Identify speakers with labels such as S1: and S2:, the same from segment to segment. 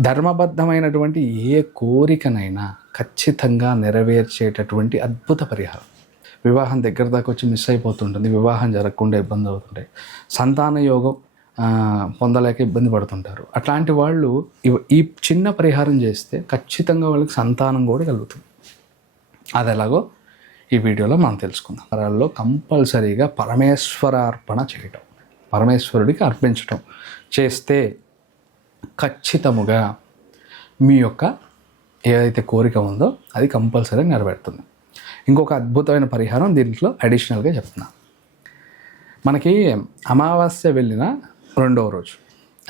S1: ధర్మబద్ధమైనటువంటి ఏ కోరికనైనా ఖచ్చితంగా నెరవేర్చేటటువంటి అద్భుత పరిహారం. వివాహం దగ్గర దాకా వచ్చి మిస్ అయిపోతుంటుంది వివాహం జరగకుండా ఇబ్బంది అవుతుంటాయి. సంతాన యోగం పొందలేక ఇబ్బంది పడుతుంటారు. అట్లాంటి వాళ్ళు ఈ చిన్న పరిహారం చేస్తే ఖచ్చితంగా వాళ్ళకి సంతానం కూడా కలుగుతుంది. అది ఎలాగో ఈ వీడియోలో మనం తెలుసుకుందాం. వారాల్లో కంపల్సరీగా పరమేశ్వరార్పణ చేయటం పరమేశ్వరుడికి అర్పించటం. చేస్తే ఖచ్చితముగా మీ యొక్క ఏదైతే కోరిక ఉందో అది కంపల్సరీ నెరవేరుతుంది. ఇంకొక అద్భుతమైన పరిహారం దీంట్లో అడిషనల్గా చెప్తున్నా. మనకి అమావాస్య వెళ్ళిన రెండవ రోజు.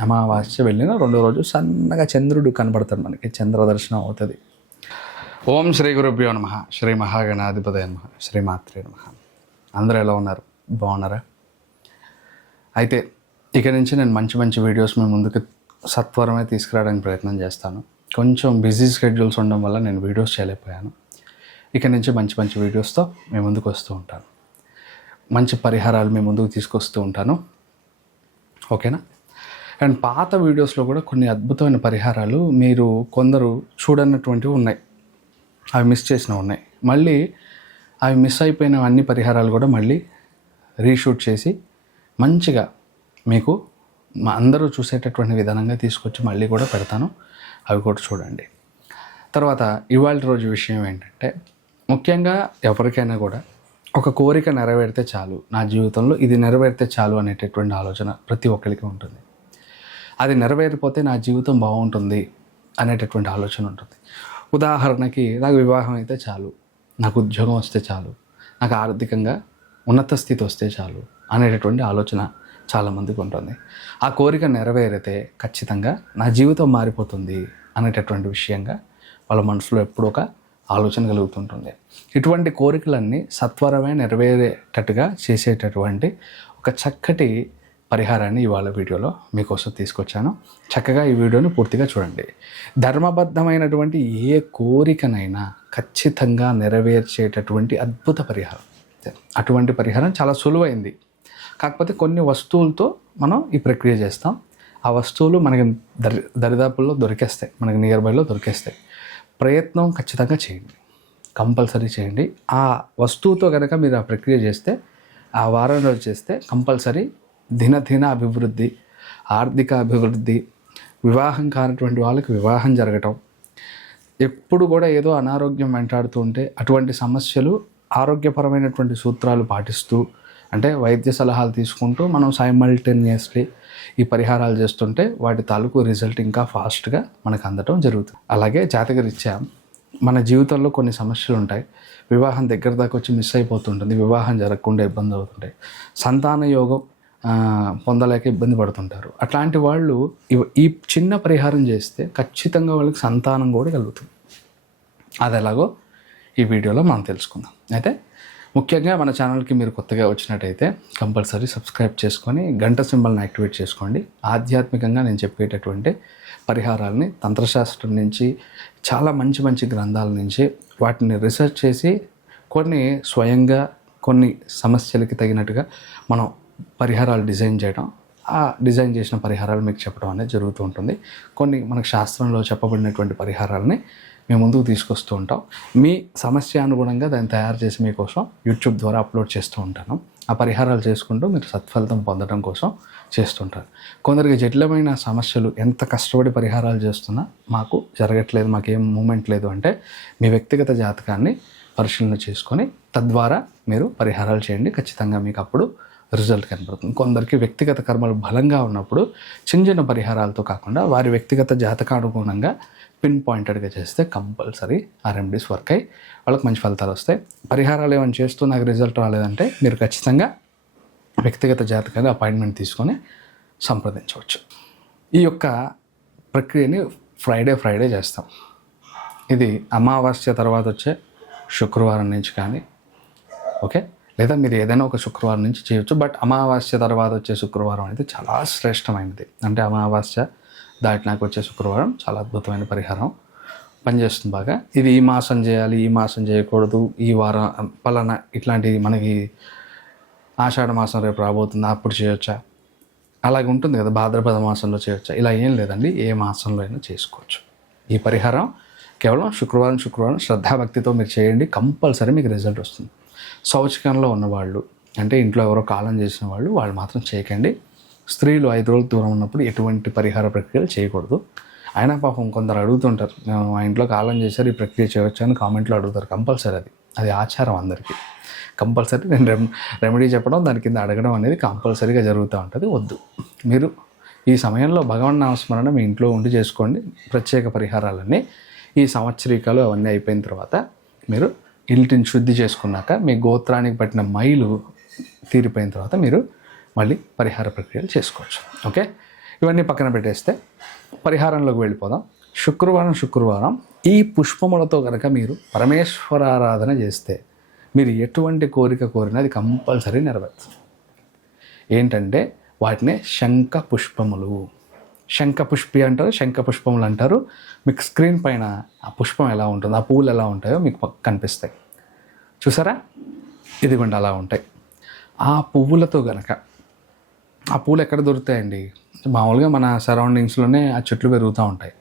S1: అమావాస్య వెళ్ళిన రెండవ రోజు సన్నగా చంద్రుడు కనబడతాడు మనకి చంద్ర దర్శనం అవుతుంది. ఓం శ్రీ గురుభ్యో నమ శ్రీ మహాగణాధిపతి నమ శ్రీమాత్రే నమ. అందరూ ఎలా ఉన్నారు? బాగున్నారా? అయితే ఇక నుంచి నేను మంచి మంచి వీడియోస్ మీ ముందుకు సత్వరమే తీసుకురావడానికి ప్రయత్నం చేస్తాను. కొంచెం బిజీ స్కెడ్యూల్స్ ఉండడం వల్ల నేను వీడియోస్ చేయలేకపోయాను. ఇక నుంచి మంచి మంచి వీడియోస్తో మీ ముందుకు వస్తూ ఉంటాను. మంచి పరిహారాలు మీ ముందుకు తీసుకొస్తూ ఉంటాను. ఓకేనా? అండ్ పాత వీడియోస్లో కూడా కొన్ని అద్భుతమైన పరిహారాలు మీరు కొందరు చూడనటువంటివి ఉన్నాయి. అవి మిస్ చేసినవి ఉన్నాయి. మళ్ళీ అవి మిస్ అయిపోయిన అన్ని పరిహారాలు కూడా మళ్ళీ రీషూట్ చేసి మంచిగా మీకు అందరూ చూసేటటువంటి విధానంగా తీసుకొచ్చి మళ్ళీ కూడా పెడతాను. అవి కూడా చూడండి. తర్వాత ఇవాళ రోజు విషయం ఏంటంటే ముఖ్యంగా ఎవరికైనా కూడా ఒక కోరిక నెరవేరితే చాలు నా జీవితంలో ఇది నెరవేరితే చాలు అనేటటువంటి ఆలోచన ప్రతి ఒక్కరికి ఉంటుంది. అది నెరవేరిపోతే నా జీవితం బాగుంటుంది అనేటటువంటి ఆలోచన ఉంటుంది. ఉదాహరణకి నాకు వివాహం అయితే చాలు నాకు ఉద్యోగం వస్తే చాలు నాకు ఆర్థికంగా ఉన్నత స్థితి వస్తే చాలు అనేటటువంటి ఆలోచన చాలామందికి ఉంటుంది. ఆ కోరిక నెరవేరితే ఖచ్చితంగా నా జీవితం మారిపోతుంది అనేటటువంటి విషయంగా వాళ్ళ మనసులో ఎప్పుడూ ఒక ఆలోచన కలుగుతుంటుంది ఇటువంటి కోరికలన్నీ సత్వరమే నెరవేరేటట్టుగా చేసేటటువంటి ఒక చక్కటి పరిహారాన్ని ఇవాళ వీడియోలో మీకోసం తీసుకొచ్చాను. చక్కగా ఈ వీడియోని పూర్తిగా చూడండి. ధర్మబద్ధమైనటువంటి ఏ కోరికనైనా ఖచ్చితంగా నెరవేర్చేటటువంటి అద్భుత పరిహారం. అటువంటి పరిహారం చాలా సులువైంది. కాకపోతే కొన్ని వస్తువులతో మనం ఈ ప్రక్రియ చేస్తాం. ఆ వస్తువులు మనకి దరి దరిదాపుల్లో దొరికేస్తాయి. మనకి నియర్ బైలో దొరికేస్తాయి. ప్రయత్నం ఖచ్చితంగా చేయండి. కంపల్సరీ చేయండి. ఆ వస్తువుతో కనుక మీరు ఆ ప్రక్రియ చేస్తే ఆ వారం రోజు చేస్తే కంపల్సరీ దినదిన అభివృద్ధి ఆర్థిక అభివృద్ధి వివాహం కానటువంటి వాళ్ళకి వివాహం జరగటం ఎప్పుడు కూడా ఏదో అనారోగ్యం వెంటాడుతూ ఉంటే అటువంటి సమస్యలు ఆరోగ్యపరమైనటువంటి సూత్రాలు పాటిస్తూ అంటే వైద్య సలహాలు తీసుకుంటూ మనం సైమల్టేనియస్లీ ఈ పరిహారాలు చేస్తుంటే వాటి తాలూకు రిజల్ట్ ఇంకా ఫాస్ట్గా మనకు అందటం జరుగుతుంది. అలాగే జాతకరీత్యా మన జీవితంలో కొన్ని సమస్యలు ఉంటాయి. వివాహం దగ్గర దాకా వచ్చి మిస్ అయిపోతుంటుంది. వివాహం జరగకుండా ఇబ్బంది అవుతుంటాయి. సంతాన యోగం పొందలేక ఇబ్బంది పడుతుంటారు. అట్లాంటి వాళ్ళు ఈ చిన్న పరిహారం చేస్తే ఖచ్చితంగా వాళ్ళకి సంతానం కూడా కలుగుతుంది. అది ఎలాగో ఈ వీడియోలో మనం తెలుసుకుందాం. అయితే ముఖ్యంగా మన ఛానల్కి మీరు కొత్తగా వచ్చినట్టయితే కంపల్సరీ సబ్స్క్రైబ్ చేసుకొని గంట సింబల్ని యాక్టివేట్ చేసుకోండి. ఆధ్యాత్మికంగా నేను చెప్పేటటువంటి పరిహారాలని తంత్రశాస్త్రం నుంచి చాలా మంచి మంచి గ్రంథాల నుంచి వాటిని రీసెర్చ్ చేసి కొన్ని స్వయంగా కొన్ని సమస్యలకి తగినట్టుగా మనం పరిహారాలు డిజైన్ చేయడం ఆ డిజైన్ చేసిన పరిహారాలు మీకు చెప్పడం అనేది జరుగుతూ ఉంటుంది. కొన్ని మనకు శాస్త్రంలో చెప్పబడినటువంటి పరిహారాలని మేము ముందుకు తీసుకొస్తూ ఉంటాం. మీ సమస్య అనుగుణంగా దాన్ని తయారు చేసి మీకోసం యూట్యూబ్ ద్వారా అప్లోడ్ చేస్తూ ఉంటాను. ఆ పరిహారాలు చేసుకుంటూ మీరు సత్ఫలితం పొందడం కోసం చేస్తుంటారు కొందరికి జటిలమైన సమస్యలు ఎంత కష్టపడి పరిహారాలు చేస్తున్నా మాకు జరగట్లేదు మాకేం మూమెంట్ లేదు అంటే మీ వ్యక్తిగత జాతకాన్ని పరిశీలన చేసుకొని తద్వారా మీరు పరిహారాలు చేయండి. ఖచ్చితంగా మీకు అప్పుడు రిజల్ట్ కనబడుతుంది. కొందరికి వ్యక్తిగత కర్మలు బలంగా ఉన్నప్పుడు చిన్న చిన్న పరిహారాలతో కాకుండా వారి వ్యక్తిగత జాతకానుగుణంగా పిన్ పాయింటెడ్గా చేస్తే కంపల్సరీ ఆ రెమెడీస్ వర్క్ అయ్యి వాళ్ళకి మంచి ఫలితాలు వస్తాయి. పరిహారాలు ఏమైనా చేస్తూ నాకు రిజల్ట్ రాలేదంటే మీరు ఖచ్చితంగా వ్యక్తిగత జాతకంగా అపాయింట్మెంట్ తీసుకొని సంప్రదించవచ్చు. ఈ యొక్క ప్రక్రియని ఫ్రైడే ఫ్రైడే చేస్తాం. ఇది అమావాస్య తర్వాత వచ్చే శుక్రవారం నుంచి కానీ ఓకే? లేదా మీరు ఏదైనా ఒక శుక్రవారం నుంచి చేయొచ్చు బట్ అమావాస్య తర్వాత వచ్చే శుక్రవారం అనేది చాలా శ్రేష్టమైనది. అంటే అమావాస్య దాటినాక వచ్చే శుక్రవారం చాలా అద్భుతమైన పరిహారం. పనిచేస్తుంది బాగా. ఇది ఈ మాసం చేయాలి ఈ మాసం చేయకూడదు ఈ వారం పలానా ఇట్లాంటి మనకి ఆషాఢ మాసం రేపు రాబోతుంది అప్పుడు చేయొచ్చా? అలాగ ఉంటుంది కదా భాద్రపద మాసంలో చేయొచ్చా? ఇలా ఏం లేదండి ఏ మాసంలో అయినా చేసుకోవచ్చు. ఈ పరిహారం కేవలం శుక్రవారం శుక్రవారం శ్రద్ధాభక్తితో మీరు చేయండి కంపల్సరీ మీకు రిజల్ట్ వస్తుంది. శౌచకంలో ఉన్నవాళ్ళు అంటే ఇంట్లో ఎవరో కాలం చేసిన వాళ్ళు వాళ్ళు మాత్రం చేయకండి. స్త్రీలు ఐదు రోజులు దూరం ఉన్నప్పుడు ఎటువంటి పరిహార ప్రక్రియలు చేయకూడదు. అయినా పాపం కొందరు అడుగుతుంటారు "నేను మా ఇంట్లో కాలం చేశారు ఈ ప్రక్రియ చేయవచ్చు అని కామెంట్లో అడుగుతారు. కంపల్సరీ అది. అది ఆచారం అందరికీ. కంపల్సరీ నేను రెమ్ రెమెడీ చెప్పడం దాని కింద అడగడం అనేది కంపల్సరీగా జరుగుతూ ఉంటుంది. వద్దు. మీరు ఈ సమయంలో భగవన్ నామస్మరణ మీ ఇంట్లో ఉండి చేసుకోండి. ప్రత్యేక పరిహారాలన్నీ ఈ సంవత్సరీకాలు అవన్నీ అయిపోయిన తర్వాత మీరు ఇంటిని శుద్ధి చేసుకున్నాక మీ గోత్రానికి పట్టిన మైలు తీరిపోయిన తర్వాత మీరు మళ్ళీ పరిహార ప్రక్రియలు చేసుకోవచ్చు. ఓకే? ఇవన్నీ పక్కన పెట్టేస్తే పరిహారంలోకి వెళ్ళిపోదాం. శుక్రవారం శుక్రవారం ఈ పుష్పములతో కనుక మీరు పరమేశ్వర ఆరాధన చేస్తే మీరు ఎటువంటి కోరిక కోరినా అది కంపల్సరీ నెరవేరుతుంది. ఏంటంటే వాటినే శంఖ పుష్పములు. శంఖ పుష్పి అంటారు శంఖ పుష్పములు అంటారు. మీకు స్క్రీన్ పైన ఆ పుష్పం ఎలా ఉంటుందో ఆ పువ్వులు ఎలా ఉంటాయో మీకు పక్క- కనిపిస్తాయి. చూసారా? ఇదిగోండి అలా ఉంటాయి. ఆ పువ్వులతో గనక ఆ పూలు ఎక్కడ దొరుకుతాయండి? మామూలుగా మన సరౌండింగ్స్లోనే ఆ చెట్లు పెరుగుతూ ఉంటాయి.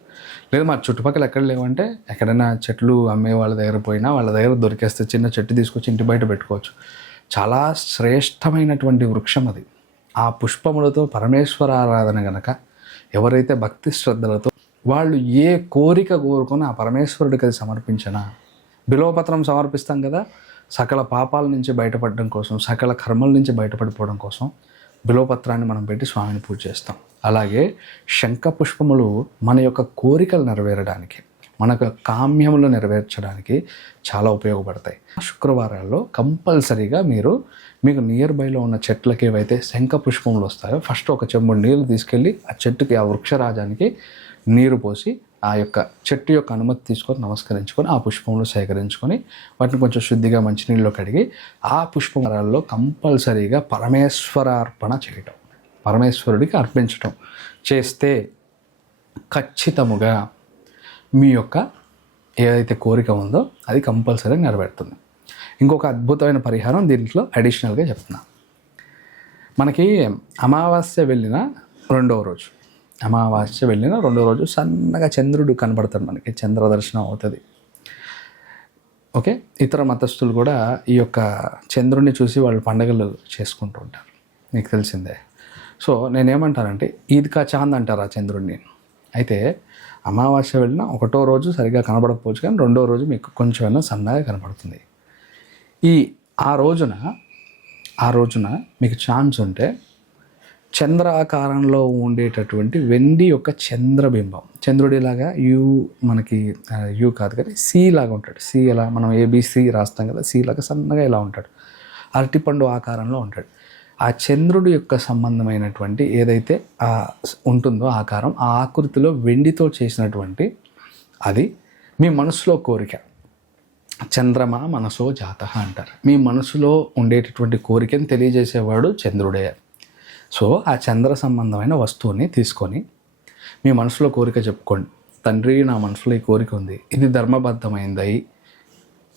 S1: లేదు మా చుట్టుపక్కల ఎక్కడ లేవంటే ఎక్కడైనా చెట్లు అమ్మే వాళ్ళ దగ్గర పోయినా వాళ్ళ దగ్గర దొరికేస్తే చిన్న చెట్టు తీసుకొచ్చి ఇంటి బయట పెట్టుకోవచ్చు. చాలా శ్రేష్టమైనటువంటి వృక్షం అది. ఆ పుష్పములతో పరమేశ్వర ఆరాధన గనక ఎవరైతే భక్తి శ్రద్ధలతో వాళ్ళు ఏ కోరిక కోరుకొని ఆ పరమేశ్వరుడికి అది సమర్పించినా బిలోపత్రం సమర్పిస్తాం కదా సకల పాపాల నుంచి బయటపడడం కోసం సకల కర్మల నుంచి బయటపడిపోవడం కోసం బిలోపత్రాన్ని మనం పెట్టి స్వామిని పూజ చేస్తాం. అలాగే శంఖ పుష్పములు మన యొక్క కోరికలు నెరవేరడానికి మన యొక్క కామ్యములు నెరవేర్చడానికి చాలా ఉపయోగపడతాయి. శుక్రవారాల్లో కంపల్సరీగా మీరు మీకు నియర్ బైలో ఉన్న చెట్లకి ఏవైతే శంఖ పుష్పములు వస్తాయో ఫస్ట్ ఒక చెంబు నీళ్ళు తీసుకెళ్ళి ఆ చెట్టుకి ఆ వృక్షరాజానికి నీరు పోసి ఆ యొక్క చెట్టు యొక్క అనుమతి తీసుకొని నమస్కరించుకొని ఆ పుష్పములు సేకరించుకొని వాటిని కొంచెం శుద్ధిగా మంచినీళ్ళలో కడిగి ఆ పుష్పరాల్లో కంపల్సరీగా పరమేశ్వరార్పణ చేయటం. పరమేశ్వరుడికి అర్పించటం. చేస్తే ఖచ్చితముగా మీ యొక్క ఏదైతే కోరిక ఉందో అది కంపల్సరీ నెరవేరుతుంది. ఇంకొక అద్భుతమైన పరిహారం దీంట్లో అడిషనల్గా చెప్తున్నా. మనకి అమావాస్య వెళ్ళిన రెండవ రోజు. అమావాస్య వెళ్ళిన రెండో రోజు సన్నగా చంద్రుడు కనబడతాడు మనకి చంద్ర దర్శనం అవుతుంది. ఓకే? ఇతర మతస్థులు కూడా ఈ యొక్క చంద్రుడిని చూసి వాళ్ళు పండగలు చేసుకుంటూ ఉంటారు. మీకు తెలిసిందే. సో నేనేమంటానంటే ఈద్కా చాంద్ అంటారు ఆ చంద్రుడిని అయితే అమావాస్య వెళ్ళిన ఒకటో రోజు సరిగా కనబడకపోవచ్చు కానీ రెండో రోజు మీకు కొంచెమైనా సన్నగా కనబడుతుంది. ఈ ఆ రోజున ఆ రోజున మీకు ఛాన్స్ ఉంటే చంద్ర ఆకారంలో ఉండేటటువంటి వెండి యొక్క చంద్రబింబం. చంద్రుడిలాగా యూ మనకి యూ కాదు కానీ సి లాగా ఉంటాడు. సి ఎలా మనం ఏబిసి రాస్తాం కదా సి లాగా సన్నగా ఇలా ఉంటాడు? అరటిపండు ఆకారంలో ఉంటాడు. ఆ చంద్రుడి యొక్క సంబంధమైనటువంటి ఏదైతే ఆ ఉంటుందో ఆకారం ఆ ఆకృతిలో వెండితో చేసినటువంటి అది మీ మనసులో కోరిక. చంద్రమ మనసో జాత అంటారు. మీ మనసులో ఉండేటటువంటి కోరికను తెలియజేసేవాడు చంద్రుడే. సో ఆ చంద్ర సంబంధమైన వస్తువుని తీసుకొని మీ మనసులో కోరిక చెప్పుకోండి. తండ్రి నా మనసులో ఈ కోరిక ఉంది. ఇది ధర్మబద్ధమైంది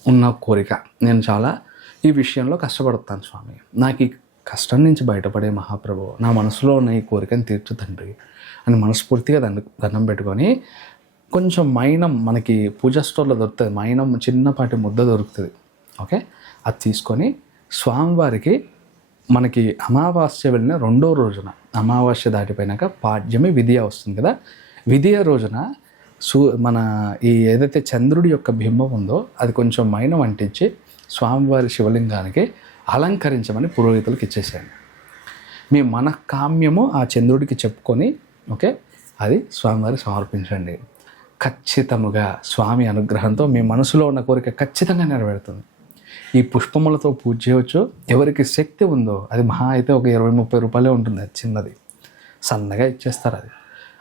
S1: ఉన్న కోరిక. నేను చాలా ఈ విషయంలో కష్టపడతాను స్వామి. నాకు ఈ కష్టం నుంచి బయటపడే మహాప్రభు నా మనసులో ఉన్న ఈ కోరికను తీర్చు తండ్రి అని మనస్ఫూర్తిగా దండ దండం పెట్టుకొని కొంచెం మైనం మనకి పూజ స్టోర్లో దొరుకుతుంది. మైనం చిన్నపాటి ముద్ద దొరుకుతుంది. ఓకే? అది తీసుకొని స్వామివారికి మనకి అమావాస్య వెళ్ళిన రెండో రోజున అమావాస్య దాటిపోయినాక పాడ్యమి విధియ వస్తుంది కదా. విధియ రోజున సూ మన ఈ ఏదైతే చంద్రుడి యొక్క బింబం ఉందో అది కొంచెం మైనం అంటించి స్వామివారి శివలింగానికి అలంకరించమని పురోహితులకు ఇచ్చేసేయండి. మీ మనకామ్యము ఆ చంద్రుడికి చెప్పుకొని ఓకే అది స్వామివారికి సమర్పించండి. ఖచ్చితముగా స్వామి అనుగ్రహంతో మీ మనసులో ఉన్న కోరిక ఖచ్చితంగా నెరవేరుతుంది. ఈ పుష్పములతో పూజ చేయవచ్చు. ఎవరికి శక్తి ఉందో అది మహా అయితే ఒక ఇరవై ముప్పై రూపాయలే ఉంటుంది అది చిన్నది. సన్నగా ఇచ్చేస్తారు అది.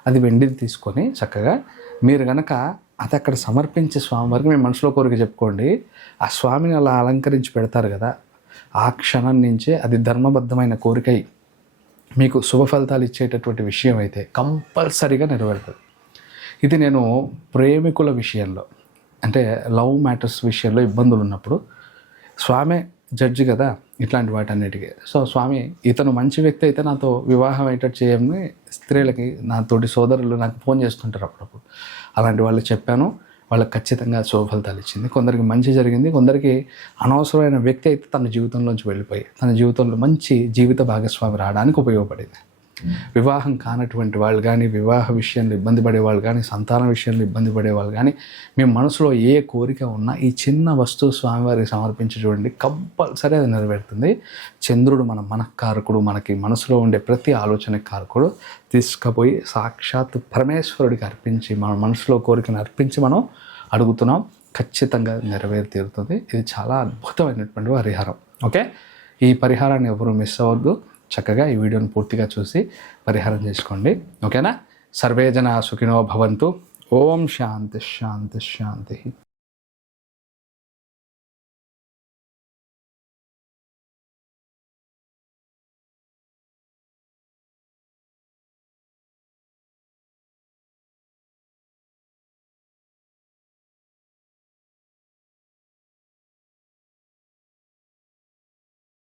S1: అది వెండిది తీసుకొని చక్కగా మీరు గనక అది అక్కడ సమర్పించి స్వామివారికి మీ మనసులో కోరిక చెప్పుకోండి. ఆ స్వామిని అలా అలంకరించి పెడతారు కదా ఆ క్షణం నుంచే అది ధర్మబద్ధమైన కోరికై మీకు శుభ ఫలితాలు ఇచ్చేటటువంటి విషయం అయితే కంపల్సరీగా నెరవేరుతుంది. ఇది నేను ప్రేమికుల విషయంలో అంటే లవ్ మ్యాటర్స్ విషయంలో ఇబ్బందులు ఉన్నప్పుడు స్వామి జడ్జి కదా ఇట్లాంటి వాటన్నిటికీ. సో స్వామి ఇతను మంచి వ్యక్తి అయితే నాతో వివాహం అయ్యేటట్టు చేయమని స్త్రీలకి నా తోటి సోదరులు నాకు ఫోన్ చేస్తుంటారు అప్పుడప్పుడు. అలాంటి వాళ్ళు చెప్పాను వాళ్ళకి ఖచ్చితంగా శుభఫలితాలు ఇచ్చింది. కొందరికి మంచి జరిగింది కొందరికి అనవసరమైన వ్యక్తి అయితే తన జీవితంలోంచి వెళ్ళిపోయి తన జీవితంలో మంచి జీవిత భాగస్వామి రావడానికి ఉపయోగపడింది. వివాహం కానటువంటి వాళ్ళు కానీ వివాహ విషయంలో ఇబ్బంది పడే వాళ్ళు కానీ సంతాన విషయంలో ఇబ్బంది పడే వాళ్ళు కానీ మీ మనసులో ఏ కోరిక ఉన్నా ఈ చిన్న వస్తువు స్వామివారికి సమర్పించి చూడండి కంపల్సరీ అది నెరవేరుతుంది. చంద్రుడు మన మనఃకారకుడు మనకి మనసులో ఉండే ప్రతి ఆలోచన కారకుడు తీసుకుపోయి సాక్షాత్ పరమేశ్వరుడికి అర్పించి మన మనసులో కోరికను అర్పించి మనం అడుగుతున్నాం. ఖచ్చితంగా నెరవేరు తీరుతుంది. ఇది చాలా అద్భుతమైనటువంటి పరిహారం. ఓకే? ఈ పరిహారాన్ని ఎవరు మిస్ అవ్వద్దు. చక్కగా ఈ వీడియోని పూర్తిగా చూసి పరిహారం చేసుకోండి. ఓకేనా? సర్వే జన సుఖినో భవంతు. ఓం శాంతి శాంతి శాంతి.